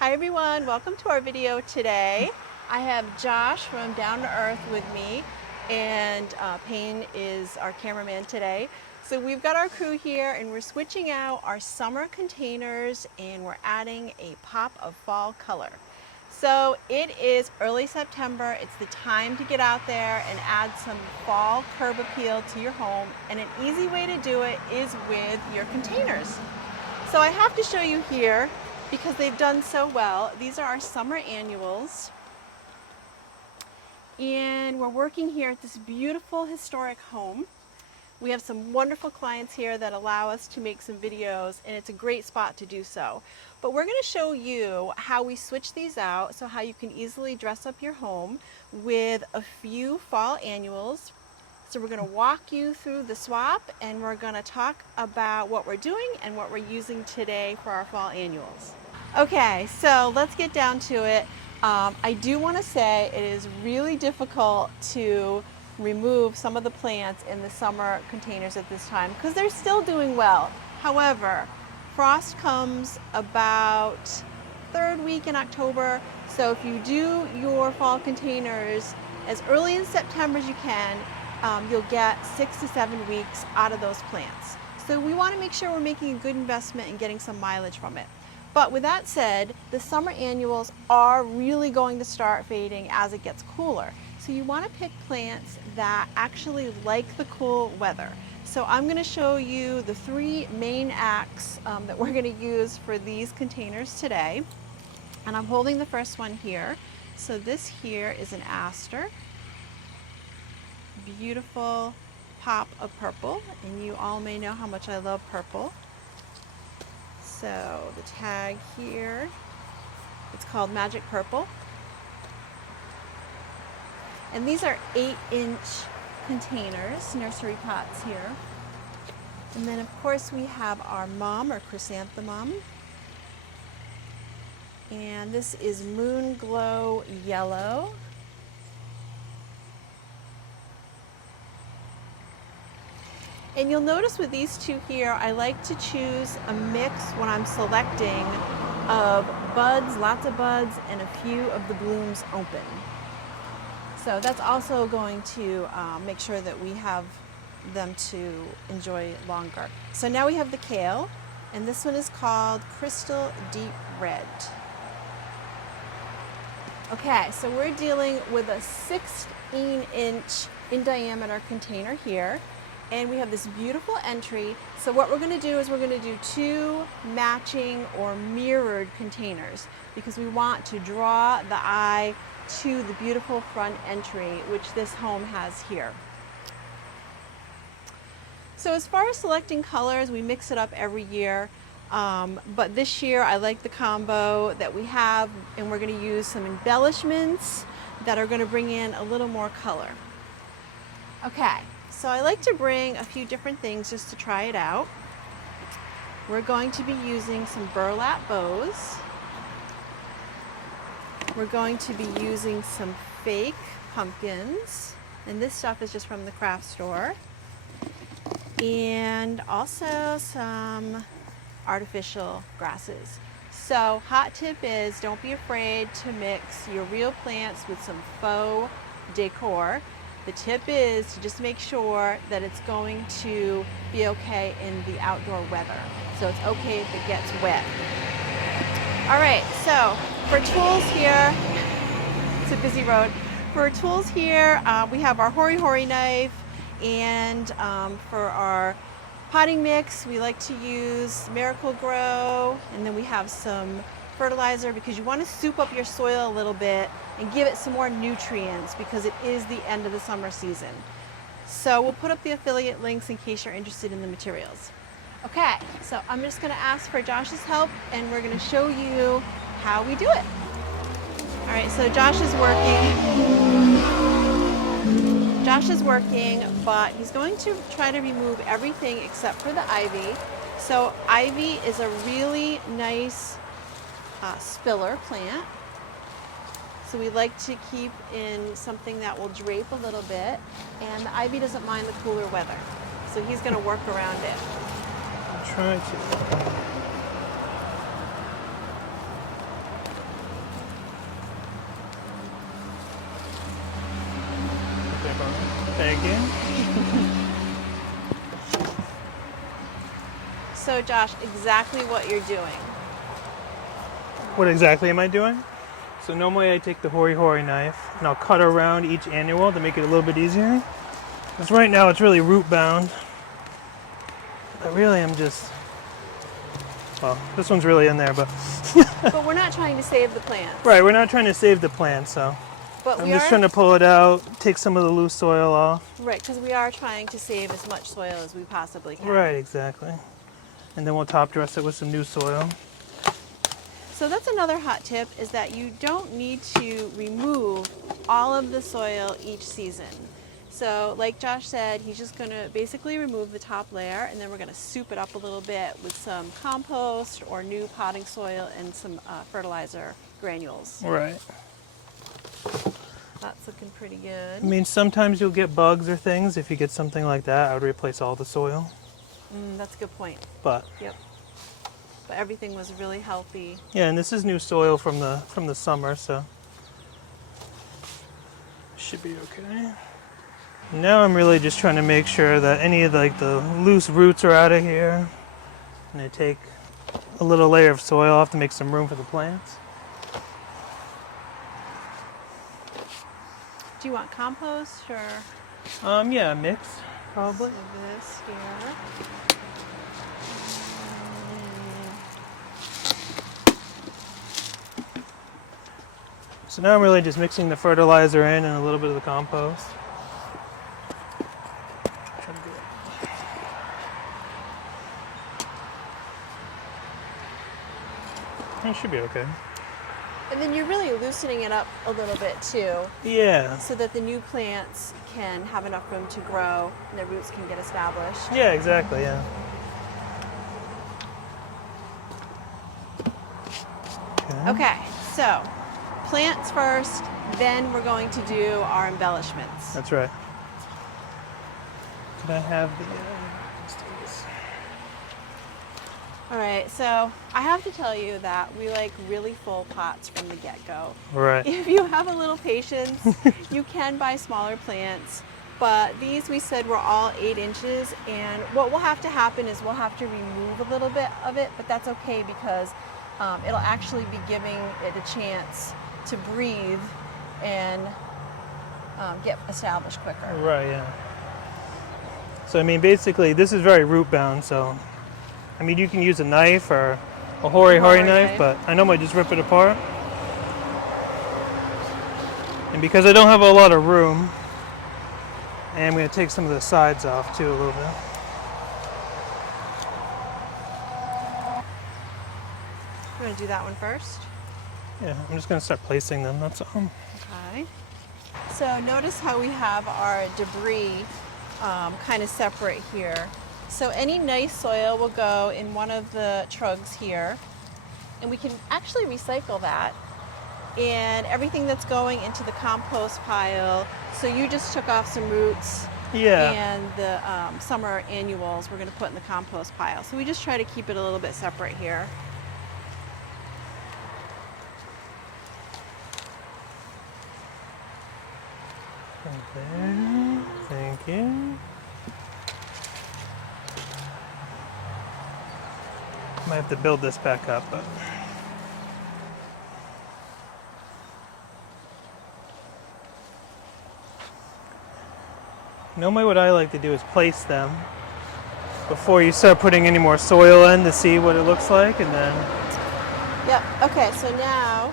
Hi everyone, welcome to our video today. I have Josh from Down to Earth with me, and Payne is our cameraman today. So we've got our crew here and we're switching out our summer containers and we're adding a pop of fall color. So it is early September, it's the time to get out there and add some fall curb appeal to your home, and an easy way to do it is with your containers. So I have to show you here because they've done so well. These are our summer annuals. And we're working here at this beautiful historic home. We have some wonderful clients here that allow us to make some videos, and it's a great spot to do so. But we're going to show you how we switch these out, so how you can easily dress up your home with a few fall annuals. So we're going to walk you through the swap, and we're going to talk about what we're doing and what we're using today for our fall annuals. Okay, so let's get down to it. I do want to say it is really difficult to remove some of the plants in the summer containers at this time because they're still doing well. However, frost comes about third week in October, so if you do your fall containers as early in September as you can, you'll get 6 to 7 weeks out of those plants. So we want to make sure we're making a good investment and getting some mileage from it. But with that said, the summer annuals are really going to start fading as it gets cooler. So you want to pick plants that actually like the cool weather. So I'm going to show you the three main acts that we're going to use for these containers today. And I'm holding the first one here. So this here is an aster. Beautiful pop of purple, and you all may know how much I love purple. So the tag here, it's called Magic Purple. And these are 8-inch containers, nursery pots here. And then of course we have our mum or chrysanthemum. And this is Moon Glow Yellow. And you'll notice with these two here, I like to choose a mix when I'm selecting of buds, lots of buds, and a few of the blooms open. So that's also going to make sure that we have them to enjoy longer. So now we have the kale, and this one is called Crystal Deep Red. Okay, so we're dealing with a 16-inch in diameter container here. And we have this beautiful entry. So what we're going to do is we're going to do two matching or mirrored containers because we want to draw the eye to the beautiful front entry, which this home has here. So as far as selecting colors, we mix it up every year. But this year I like the combo that we have, and we're going to use some embellishments that are going to bring in a little more color. Okay. So I like to bring a few different things just to try it out. We're going to be using some burlap bows. We're going to be using some fake pumpkins. And this stuff is just from the craft store. And also some artificial grasses. So hot tip is don't be afraid to mix your real plants with some faux decor. The tip is to just make sure that it's going to be okay in the outdoor weather. So it's okay if it gets wet. All right, so for tools here, it's a busy road. For tools here, we have our Hori Hori knife, and for our potting mix, we like to use Miracle-Gro, and then we have some fertilizer because you want to soup up your soil a little bit and give it some more nutrients because it is the end of the summer season. So we'll put up the affiliate links in case you're interested in the materials. Okay, so I'm just going to ask for Josh's help and we're going to show you how we do it. All right, so Josh is working, but he's going to try to remove everything except for the ivy. So ivy is a really nice spiller plant. So we like to keep in something that will drape a little bit, and the ivy doesn't mind the cooler weather. So he's going to work around it. I'm trying to. Thank you. So Josh, exactly what you're doing. What exactly am I doing? So normally I take the Hori Hori knife and I'll cut around each annual to make it a little bit easier. Because right now it's really root bound. I really am just, well, this one's really in there, but But we're not trying to save the plants. right, we're not trying to save the plant, so But I'm we just are trying to pull it out, take some of the loose soil off. right, because we are trying to save as much soil as we possibly can. Right, exactly. And then we'll top dress it with some new soil. So that's another hot tip, is that you don't need to remove all of the soil each season. So like Josh said, he's just going to basically remove the top layer, and then we're going to soup it up a little bit with some compost or new potting soil and some fertilizer granules. Right. That's looking pretty good. I mean, sometimes you'll get bugs or things. If you get something like that, I would replace all the soil. That's a good point. But Yep. But everything was really healthy. yeah, and this is new soil from the summer, so should be okay. Now I'm really just trying to make sure that any of the loose roots are out of here. And I take a little layer of soil off to make some room for the plants. Do you want compost or Yeah, a mix, probably. this here? So now I'm really just mixing the fertilizer in and a little bit of the compost. It should be okay. And then you're really loosening it up a little bit too, Yeah. so that the new plants can have enough room to grow and their roots can get established. Yeah, exactly, yeah. Okay, so plants first, then we're going to do our embellishments. That's right. Could I have the... let's do this. All right, so I have to tell you that we like really full pots from the get-go. Right. If you have a little patience, you can buy smaller plants, but these we said were all 8 inches, and what will have to happen is we'll have to remove a little bit of it, but that's okay because it'll actually be giving it a chance to breathe and get established quicker. Right, yeah. So, I mean, basically, this is very root bound, so... I mean, you can use a knife or a Hori Hori knife, but I normally just rip it apart. And because I don't have a lot of room, I'm going to take some of the sides off too a little bit. I'm going to do that one first. Yeah, I'm just going to start placing them, that's all. Okay. So notice how we have our debris kind of separate here. So any nice soil will go in one of the trugs here, and we can actually recycle that. And everything that's going into the compost pile, so you just took off some roots, Yeah. and the summer annuals we're going to put in the compost pile. So we just try to keep it a little bit separate here. Right there. Thank you. Might have to build this back up, but... Normally what I like to do is place them before you start putting any more soil in to see what it looks like, and then... Yep, okay, so now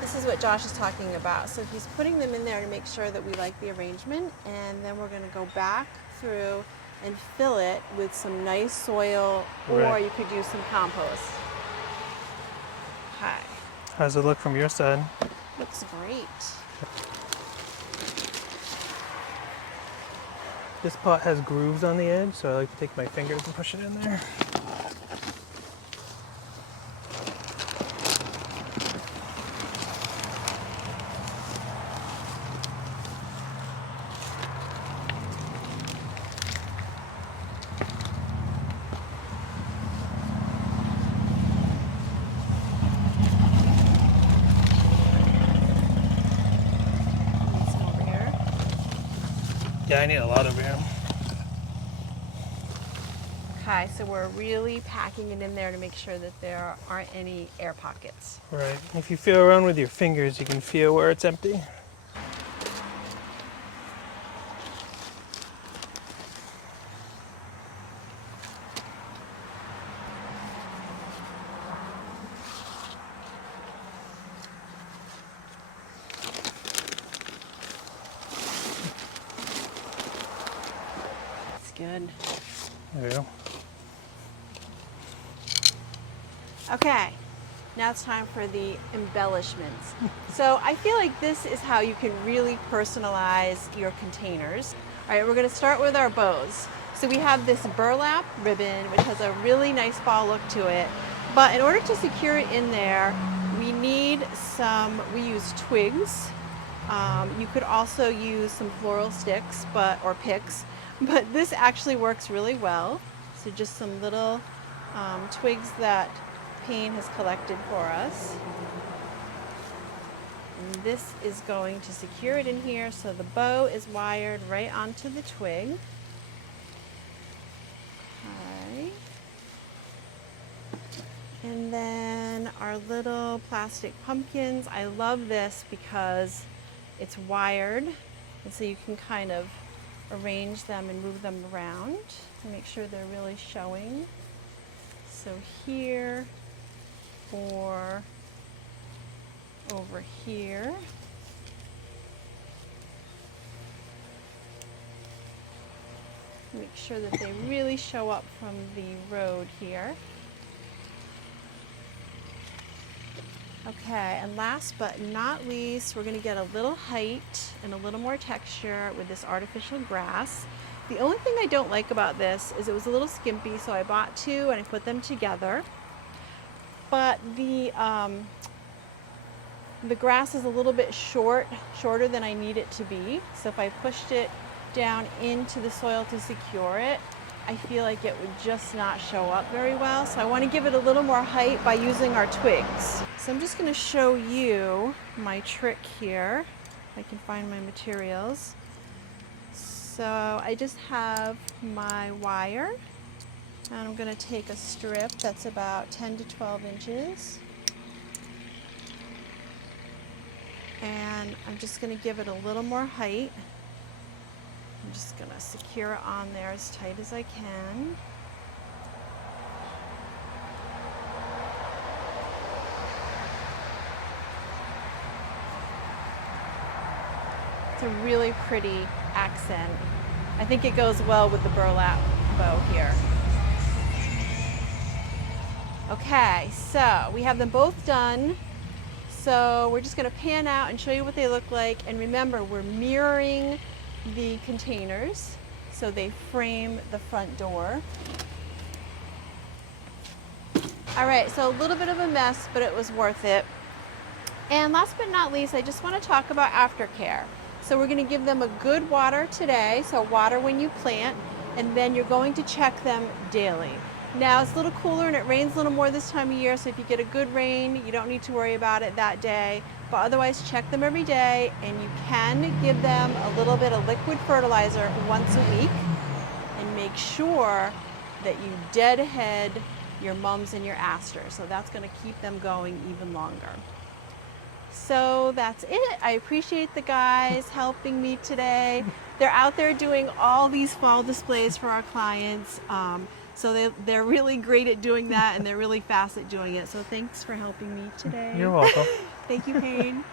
this is what Josh is talking about. So he's putting them in there to make sure that we like the arrangement, and then we're going to go back through and fill it with some nice soil, or Right. you could use some compost. Okay, How does it look from your side? looks great. This pot has grooves on the edge, so I like to take my fingers and push it in there. Some over here. Yeah, I need a lot over here. Okay, so we're really packing it in there to make sure that there aren't any air pockets. Right. If you feel around with your fingers, you can feel where it's empty. It's good. There you go. Okay, now it's time for the embellishments. So I feel like this is how you can really personalize your containers. All right, we're gonna start with our bows. So we have this burlap ribbon, which has a really nice fall look to it. But in order to secure it in there, we use twigs. You could also use some floral sticks, or picks, but this actually works really well. So just some little twigs that Payne has collected for us. And this is going to secure it in here, so the bow is wired right onto the twig. Okay. And then our little plastic pumpkins. I love this because it's wired, and so you can kind of arrange them and move them around to make sure they're really showing. So here, or over here. Make sure that they really show up from the road here. Okay, and last but not least, we're going to get a little height and a little more texture with this artificial grass. The only thing I don't like about this is it was a little skimpy, so I bought two and I put them together. But the grass is a little bit shorter than I need it to be. So if I pushed it down into the soil to secure it, I feel like it would just not show up very well. So I want to give it a little more height by using our twigs. So I'm just going to show you my trick here. If I can find my materials. So I just have my wire, and I'm going to take a strip that's about 10 to 12 inches. And I'm just going to give it a little more height. I'm just going to secure it on there as tight as I can. It's a really pretty accent. I think it goes well with the burlap bow here. Okay, so we have them both done. So we're just going to pan out and show you what they look like. And remember, we're mirroring the containers so they frame the front door. All right, so a little bit of a mess, but it was worth it. And last but not least, I just want to talk about aftercare. So we're going to give them a good water today, so water when you plant, and then you're going to check them daily. Now it's a little cooler and it rains a little more this time of year, so if you get a good rain, you don't need to worry about it that day. But otherwise, check them every day, and you can give them a little bit of liquid fertilizer once a week, and make sure that you deadhead your mums and your asters. So that's going to keep them going even longer. So that's it. I appreciate the guys helping me today. They're out there doing all these fall displays for our clients. So they're really great at doing that, and they're really fast at doing it. So thanks for helping me today. You're welcome. Thank you, Payne.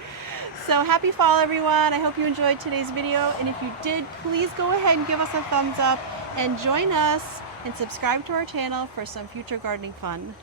So happy fall, everyone. I hope you enjoyed today's video. And if you did, please go ahead and give us a thumbs up and join us and subscribe to our channel for some future gardening fun.